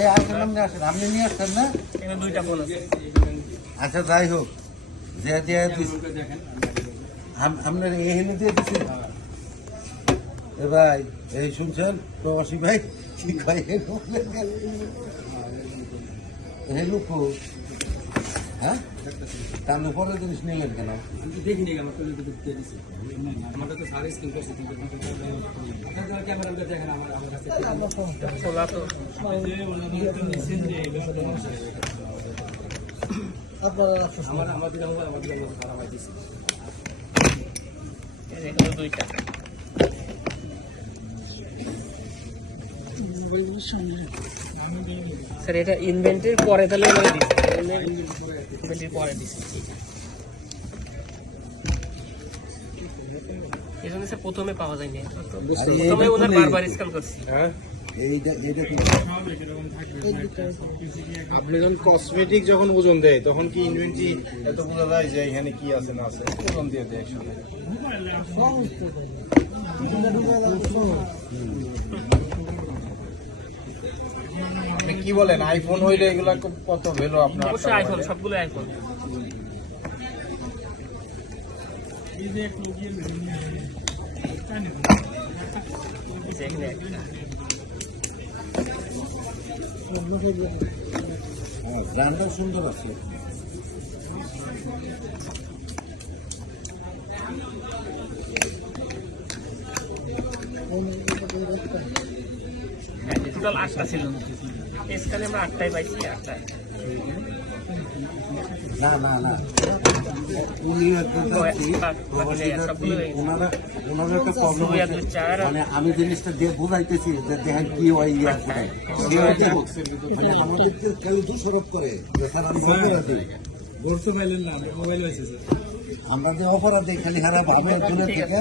এই আসেন, আপনি আসেন, আপনি নিয়ে আসছেন না? এখানে দুইটা ফোন আছে। আচ্ছা যাই হোক, যে দিয়ে দিচ্ছি আপনার এখানে দিয়ে দিচ্ছি। এ ভাই, এই শুনছেন প্রবাসী ভাই কি কয়? হেলুকো, হ্যাঁ, তার পরের জিনিস নিলেন কেন? দেখিনি আমার তো দিয়ে দিছি। আমাদের তো সার্ভিস কিনতে আসছে, কিন্তু আপনার ক্যামেরাটা দেখেন আমার কাছে খোলা তো। আমাদের খারাপ হয়ে দিচ্ছে। এখানে দুইটা। স্যার এটা ইনভেন্টরির পরে তাহলে ইনভেন্টরির পরে দিচ্ছি। এই জন্য স্যার প্রথমে পাওয়া যায়নি, প্রথমে ওনার বারবার স্ক্যান করছি। আপনি যখন কসমেটিক যখন ওজন দেয় তখন কি ইনভেন্টরি এত বোঝা যায় যে এখানে কি আছে না আছে? ওজন দিয়ে দেয় একসাথে। আপনি কি বলেন, আইফোন হইলে এগুলা কত ভ্যালু আপনার? অবশ্যই আইফোন, সবগুলো আইফোন। গানটাও সুন্দর আছে। টোটাল 8টা ছিল, স্ক্যানে আমরা 8টাই পাইছি। 8টায় না না না, উনি ওনার একটা প্রবলেম মানে আমি জিনিসটা দিয়ে বোঝাইতেছি যে দেখেন কি হয় ইয়া করে মানে আমাদেরকে কেউ দোষারোপ করে যে স্যার আমি অপরাধী। আমরা যে অপরাধী খালি হারা ভাবে দূরে থেকে